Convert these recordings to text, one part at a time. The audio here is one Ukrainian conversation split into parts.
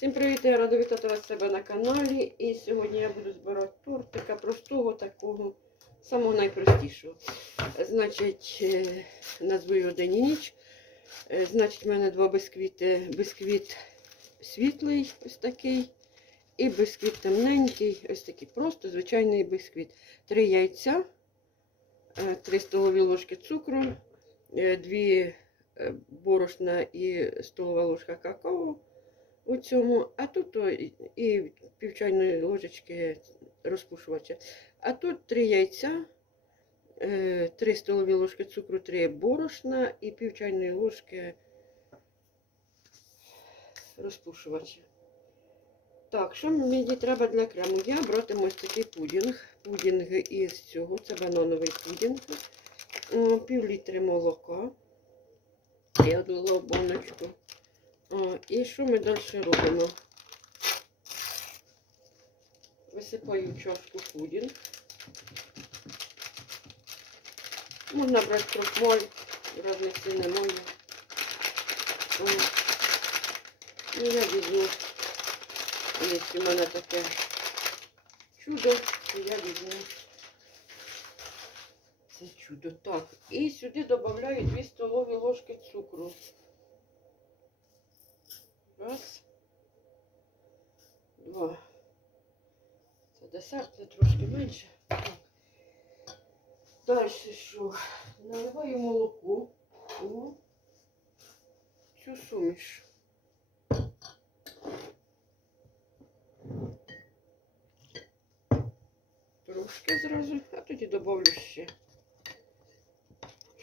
Всім привіт, я рада вітати вас себе на каналі. І сьогодні я буду збирати тортика простого такого, самого найпростішого. Значить, е, назву його день і ніч. Е, Значить, в мене два бисквіти. Бисквіт світлий, ось такий. І бисквіт темненький, ось такий просто звичайний бисквіт. Три яйця, е, три столові ложки цукру, дві борошна і столова ложка какао у цьому, а тут і- і пів чайної ложечки розпушувача. А тут три яйця, е, три столові ложки цукру, три борошна і пів чайної ложки розпушувача. Так, що мені треба для крему? Я братиму ось такий пудінг. Пудінг із цього, це банановий пудінг. Пів літри молока. Я дала в баночку. О, і що ми далі робимо? Висипаю в чашку пудінг. Можна брати крохмаль, разниці немає. О, Ну, я візьму. Є у мене таке чудо, то я візьму це чудо. Так, і сюди додаю 2 столові ложки цукру. Раз. Два. Це десерт, це трошки менше. Далі що? Наливаю молоко у цю суміш. Трошки зразу, а тоді додавлю ще.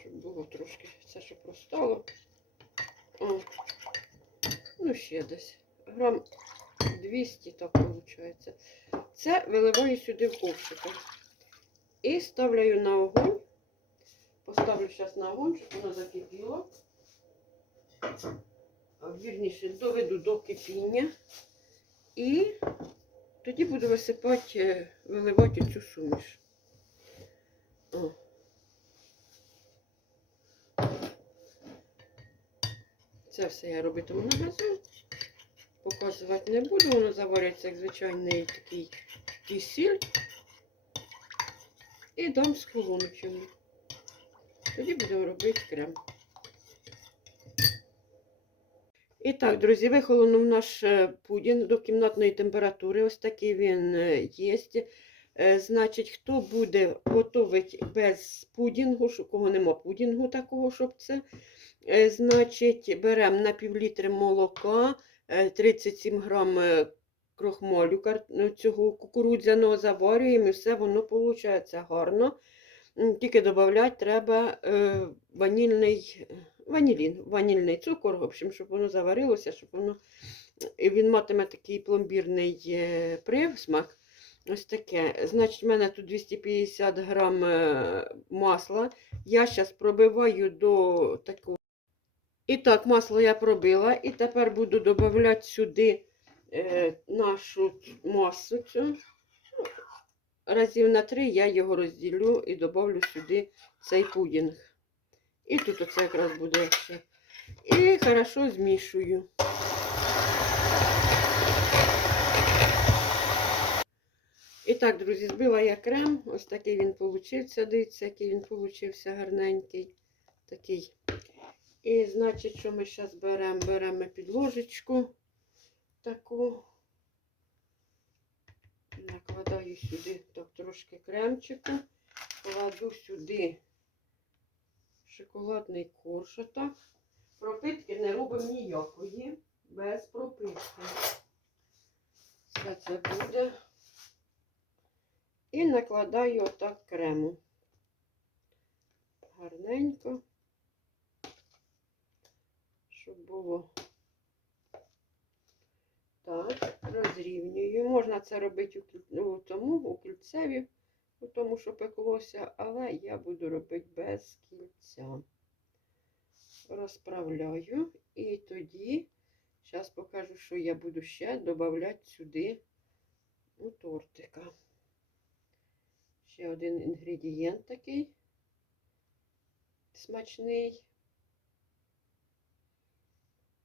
Щоб було трошки. Це щоб розстало. О. Ну, ще десь. Грам 200, так виходить. Це виливаю сюди в ковшика. І ставляю на огонь. Поставлю зараз на огонь, щоб воно закипіло. Вірніше, доведу до кипіння. І тоді буду висипати, е, виливати цю суміш. О. Це все я робитиму на газу. Показувати не буду, воно завариться як звичайний такий кисіль. І дам схолонуть йому. Тоді будемо робити крем. І так, друзі, вихолонув наш е, пудінг до кімнатної температури. Ось такий він е, є. Е, Значить, хто буде готувати без пудінгу, у кого нема пудінгу такого, щоб це. Значить, беремо на півлітри молока, 37 грам е, крохмалю кар- ну, цього кукурудзяного заварюємо і все воно виходить гарно. Тільки додати треба е, ванільний, ванілін, ванільний цукор, в общем, щоб воно заварилося, щоб воно і він матиме такий пломбірний е, привсмак. Ось таке. Значить, в мене тут 250 грам е, масла. Я зараз пробиваю до такого. І так, масло я пробила. І тепер буду додавати сюди е, нашу масу. Разів на три я його розділю і додавлю сюди цей пудінг. І тут оце якраз буде ще. І хорошо змішую. І так, друзі, збила я крем. Ось такий він получився. Дивіться, який він получився гарненький. Такий. І значить, що ми зараз беремо? Беремо підложечку таку. Накладаю сюди так трошки кремчику. Кладу сюди шоколадний корж. Пропитки не робимо ніякої, без пропитки. Все це буде. І накладаю отак крему. Гарненько, щоб було так, розрівнюю. Можна це робити у, у тому, у кільцеві, у тому, що пеклося, але я буду робити без кільця. Розправляю і тоді, зараз покажу, що я буду ще додавати сюди у тортика. Ще один інгредієнт такий смачний.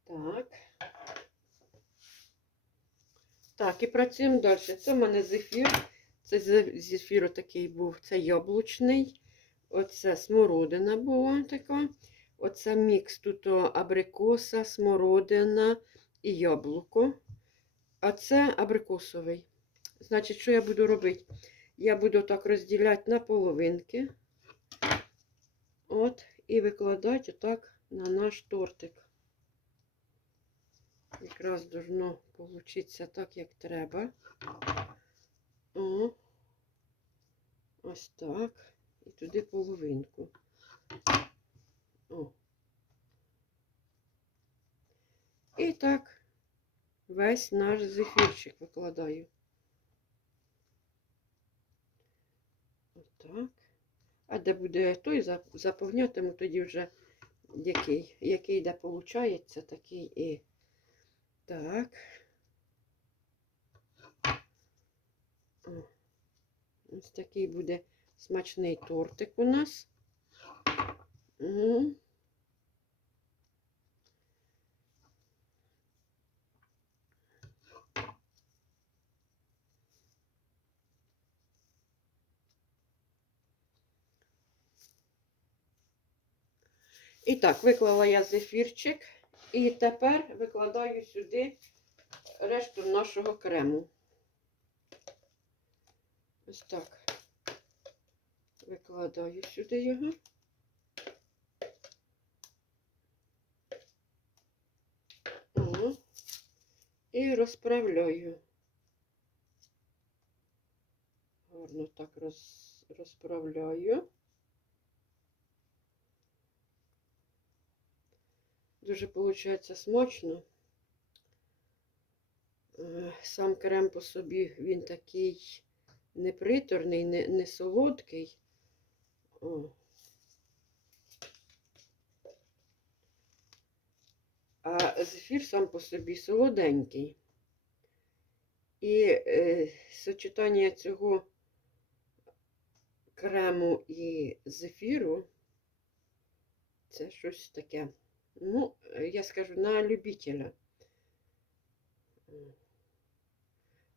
Так. Так, і працюємо далі. Це в мене зефір. Це зе- зефір такий був, це яблучний. Оце смородина була така. Оце мікс тут абрикоса, смородина і яблуко. А це абрикосовий. Значить, що я буду робити? Я буду так розділяти на половинки. От, і викладати отак на наш тортик. Якраз должно получитися так, як треба. О, ось так. І туди половинку. О. І так весь наш зефірчик викладаю. Отак. А де буде той заповнятиму тоді вже який, який де получається, такий і. Так. О, Ось такий буде смачний тортик у нас. Угу. І так, виклала я зефірчик. І тепер викладаю сюди решту нашого крему. Ось так. Викладаю сюди його. О, і розправляю. Гарно так роз, розправляю. Дуже виходить смачно. Е, Сам крем по собі він такий неприторний, не, не солодкий. О. А зефір сам по собі солоденький. І е, сочетання цього крему і зефіру це щось таке. Ну, е, я скажу, на любителя.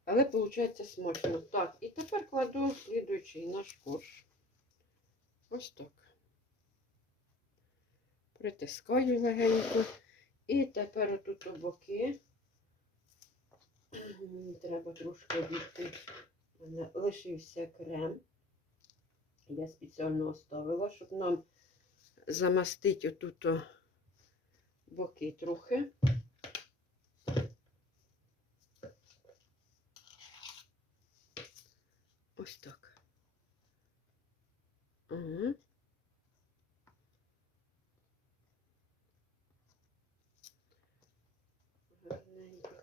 Але виходить смачно. Так, і тепер кладу слідуючий наш корж. Ось так. Притискаю легенько. І тепер отут у боки. Треба трошки обійти. Лишився крем. Я спеціально оставила, щоб нам замастити отут боки трохи. Ось так. Угу.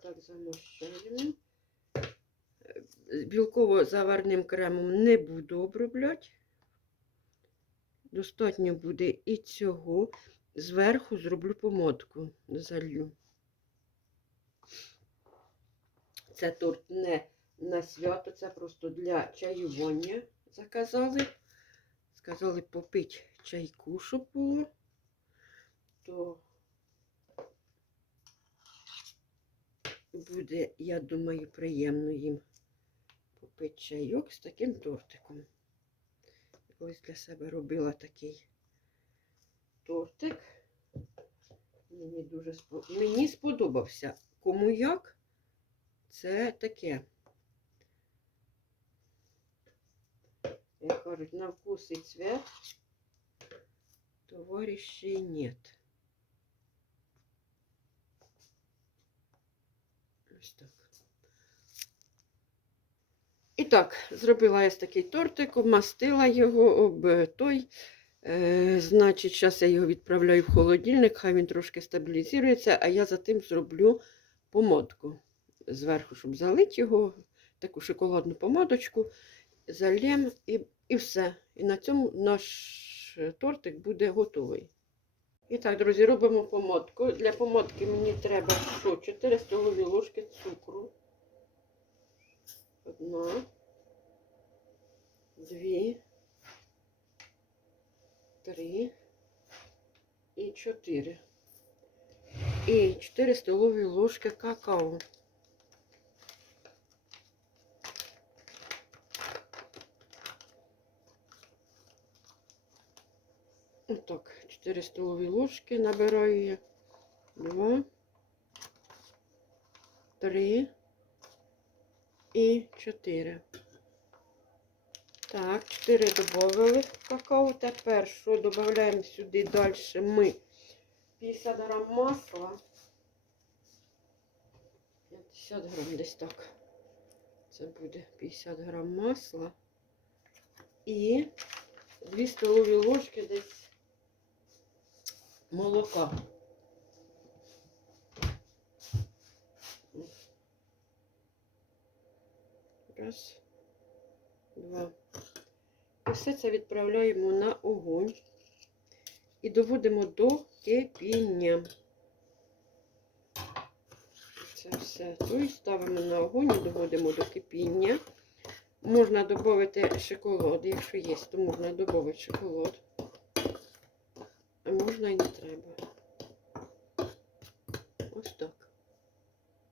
Так замощаємо. Е, Білково-заварним кремом не буду обробляти. Достатньо буде і цього. Зверху зроблю помадку, залью. Це торт не на свято, це просто для чаювання заказали. Сказали попити чайку, щоб було. То буде, я думаю, приємно їм попити чайок з таким тортиком. Ось для себе робила такий тортик. Мені дуже спо... Мені сподобався. Кому як? Це таке. Як кажуть, на вкус і цвет товарищей нет. Ось так. І так, зробила я такий тортик, обмастила його об той. Е, значить, зараз я його відправляю в холодильник, хай він трошки стабілізується, а я за тим зроблю помадку зверху, щоб залити його, таку шоколадну помадочку, зальємо і, і все. І на цьому наш тортик буде готовий. І так, друзі, робимо помадку. Для помадки мені треба що? 4 столові ложки цукру. Одна, дві, три і чотири І чотири столові ложки какао. Отак, 4 столові ложки набираю я. Два, три і чотири. Так, 4 додали какао. Тепер що додаємо сюди далі ми 50 грам масла. 50 грам десь так. Це буде 50 грам масла. І 2 столові ложки десь молока. Раз, два. І все це відправляємо на огонь і доводимо до кипіння. Це все. Тобто ставимо на огонь і доводимо до кипіння. Можна додати шоколад, якщо є, то можна додати шоколад. А можна і не треба. Ось так.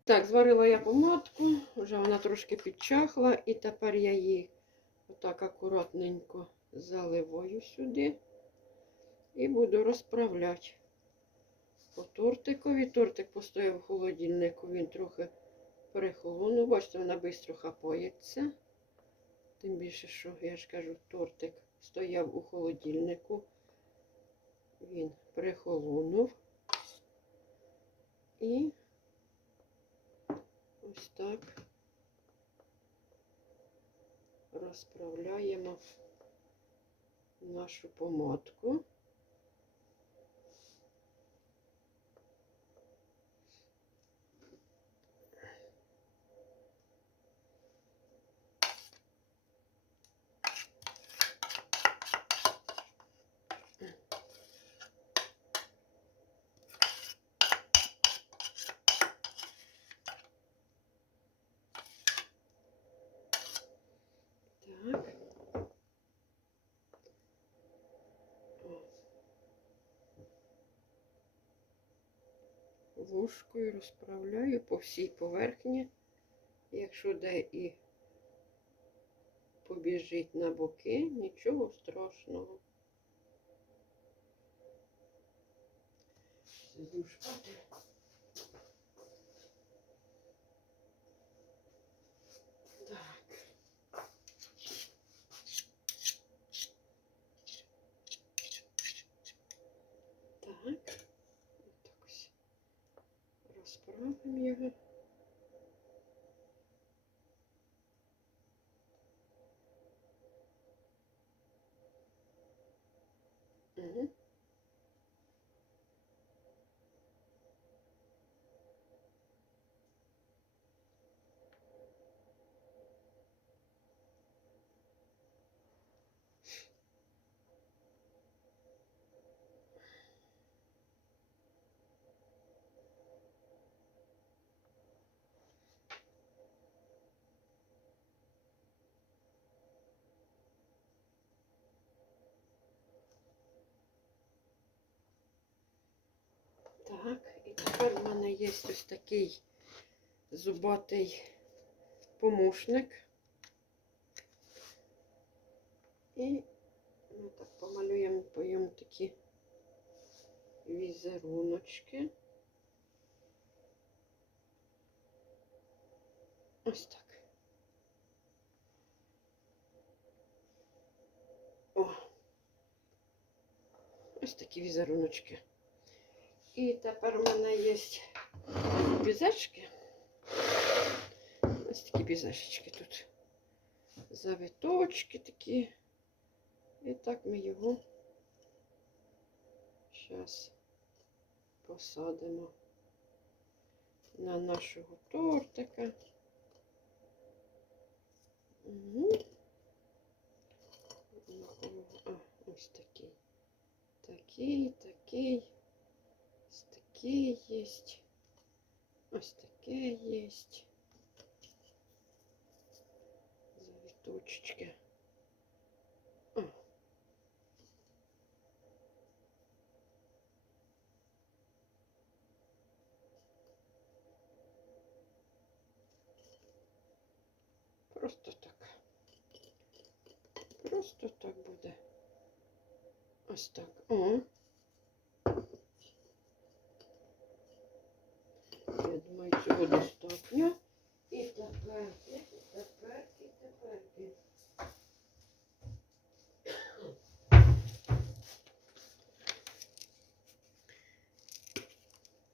Так, зварила я помадку, вже вона трошки підчахла, і тепер я її отак акуратненько заливаю сюди і буду розправляти по тортикові. Тортик постояв в холодильнику, він трохи перехолонув. Бачите, вона швидко хапається. Тим більше, що я ж кажу, тортик стояв у холодильнику. Він прихолонув. І ось так розправляємо нашу помадку. Так. О. Ложкою розправляю по всій поверхні. Якщо де і побіжить на боки, нічого страшного. Сидим шпати. Так. Так, так ось розправимо його. Угу. Так, і тепер в мене є ось такий зубатий помощник. І ми так помалюємо по йому такі візеруночки. Ось так. О. Ось такі візеруночки. І тепер у мене є бізечки. Ось такі бізешечки тут. Завиточки такі. І так ми його зараз посадимо на нашого тортика. Угу. Ось такий. Такий, такий. Ось такий есть. Ось таке есть. Завиточечки. О. Просто так. Просто так буде. Ось так. О. Я думаю, цього достатньо. І тепер, і тепер, і тепер.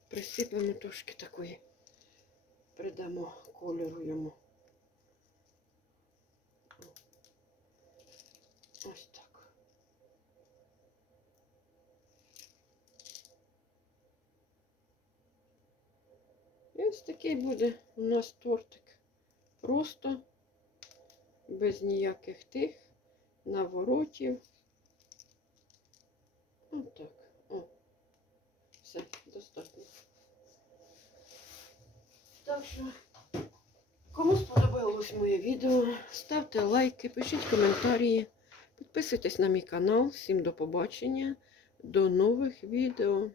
Присипемо трошки такої, придамо кольору йому. Ось так. І ось такий буде у нас тортик. Просто без ніяких тих наворотів. Отак. О. Все, достатньо. Так що, кому сподобалось моє відео, ставте лайки, пишіть коментарі, підписуйтесь на мій канал. Всім до побачення, до нових відео.